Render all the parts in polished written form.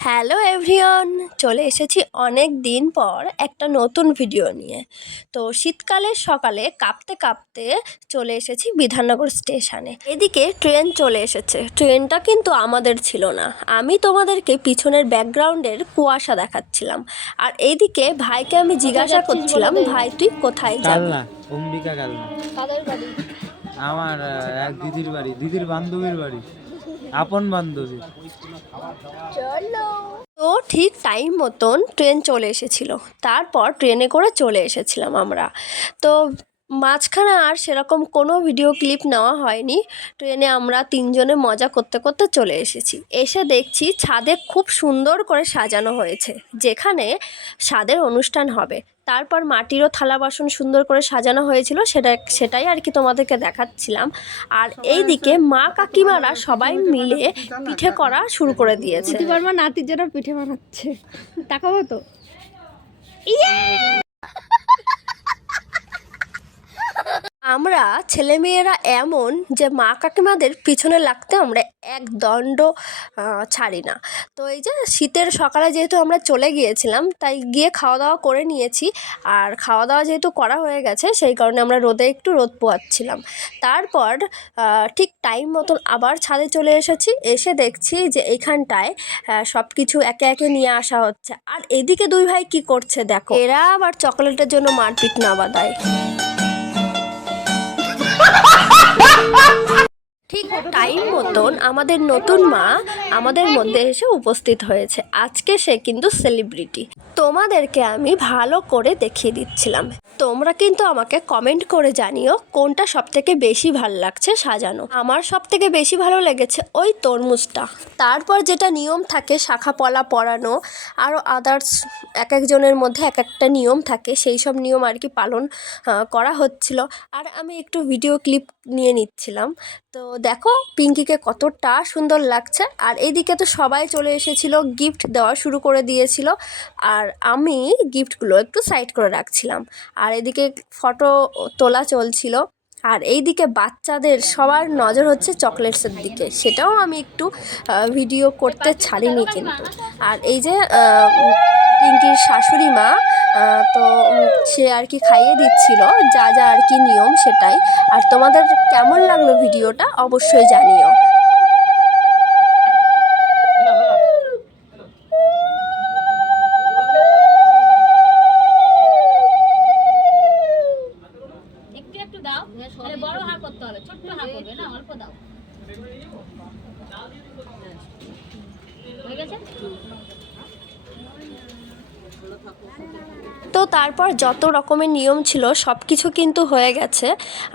Hello everyone, চলে এসেছি অনেক দিন পর একটা নতুন ভিডিও নিয়ে। তো শীতকালের সকালে কাঁপতে কাঁপতে চলে এসেছি বিধাননগর স্টেশনে। এদিকে ট্রেন চলে এসেছে। ট্রেনটা কিন্তু আমাদের ছিল না। আমি তোমাদেরকে পিছনের ব্যাকগ্রাউন্ডের কুয়াশা দেখাচ্ছিলাম, আর এইদিকে ভাইকে আমি জিজ্ঞাসা করছিলাম, ভাই তুই কোথায় যাবি? কালনা, অম্বিকা কালনা। কাদের বাড়ি? আমার এক দিদির বাড়ি, দিদির বান্ধবীর বাড়ি, আপন বান্ধবী। তো ঠিক টাইম মতন ট্রেন চলে এসেছিল। তারপর ট্রেনে করে চলে এসেছিলাম আমরা। তো মাঝখানে আর সেরকম কোনো ভিডিও ক্লিপ নেওয়া হয়নি। ট্রেনে আমরা তিনজনে মজা করতে করতে চলে এসেছি। এসে দেখছি ছাদে খুব সুন্দর করে সাজানো হয়েছে, যেখানে স্বাদের অনুষ্ঠান হবে। তারপর মাটিরও থালা বাসন সুন্দর করে সাজানো হয়েছিল, সেটাই আর কি তোমাদেরকে দেখাচ্ছিলাম। আর এইদিকে মা কাকিমারা সবাই মিলে পিঠে করা শুরু করে দিয়েছে। মা নাতির জন্য পিঠে বানাচ্ছে, তাকাবো তো। আমরা ছেলেমেয়েরা এমন যে মা কাকিমাদের পিছনে লাগতে আমরা এক দণ্ড ছাড়ি না। তো এই যে শীতের সকালে যেহেতু আমরা চলে গিয়েছিলাম, তাই গিয়ে খাওয়া দাওয়া করে নিয়েছি। আর খাওয়া দাওয়া যেহেতু করা হয়ে গেছে, সেই কারণে আমরা রোদে একটু রোদ পোয়াচ্ছিলাম। তারপর ঠিক টাইম মতন আবার ছাদে চলে এসেছি। এসে দেখছি যে এইখানটায় সব কিছু একে একে নিয়ে আসা হচ্ছে। আর এদিকে দুই ভাই কি করছে দেখো, এরা আবার চকোলেটের জন্য মারপিট না বাঁধায়। ঠিক টাইম মতন আমাদের নতুন মা আমাদের মধ্যে এসে উপস্থিত হয়েছে। আজকে সে কিন্তু সেলিব্রিটি। তোমাদেরকে আমি ভালো করে দেখিয়ে দিচ্ছিলাম। তোমরা কিন্তু আমাকে কমেন্ট করে জানিও কোনটা সবথেকে বেশি ভালো লাগছে সাজানো। আমার সবথেকে বেশি ভালো লেগেছে ওই তরমুজটা। তারপর যেটা নিয়ম থাকে, শাখা পলা পরানো, আরও আদার্স এক একজনের মধ্যে এক একটা নিয়ম থাকে, সেই সব নিয়ম আর কি পালন করা হচ্ছিল। আর আমি একটু ভিডিও ক্লিপ নিয়ে নিচ্ছিলাম। তো দেখো পিঙ্কিকে কতটা সুন্দর লাগছে। আর এইদিকে তো সবাই চলে এসেছিল, গিফট দেওয়া শুরু করে দিয়েছিল। আর আমি গিফটগুলো একটু সাইড করে রাখছিলাম। আর এদিকে ফটো তোলা চলছিল। আর এইদিকে বাচ্চাদের সবার নজর হচ্ছে চকলেটসের দিকে, সেটাও আমি একটু ভিডিও করতে ছাড়িনি কিন্তু। আর এই যে পিঙ্কির শাশুড়ি মা, তো সে আর কি খাইয়ে দিচ্ছিল যা যা আর কি নিয়ম সেটাই। আর তোমাদের কেমন লাগলো ভিডিওটা অবশ্যই জানিও। একটু দাও, মানে বড় হার করতে হবে, ছোট্ট হার করবে না, অল্প দাও। হয়ে গেছে? তো তারপর যত রকমের নিয়ম ছিল সব কিছু কিন্তু হয়ে গেছে।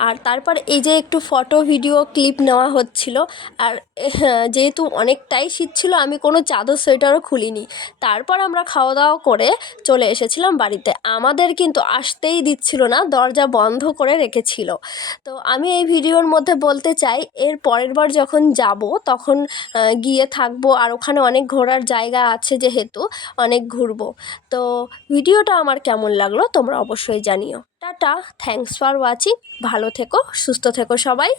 আর তারপর এই যে একটু ফটো ভিডিও ক্লিপ নেওয়া হচ্ছিল। আর যেহেতু অনেকটাই শীত ছিল, আমি কোনো চাদর সোয়েটারও খুলিনি। তারপর আমরা খাওয়া দাওয়া করে চলে এসেছিলাম বাড়িতে। আমাদের কিন্তু আসতেই দিচ্ছিল না, দরজা বন্ধ করে রেখেছিল। তো আমি এই ভিডিওর মধ্যে বলতে চাই, এর পরের বার যখন যাব তখন গিয়ে থাকবো। আর ওখানে অনেক ঘোরার জায়গা আছে, যেহেতু অনেক ঘুরবো। তো ভিডিওটা আমার কেমন লাগলো তোমরা অবশ্যই জানিও। Tata, thanks for watching. ভালো থেকো, সুস্থ থেকো সবাই।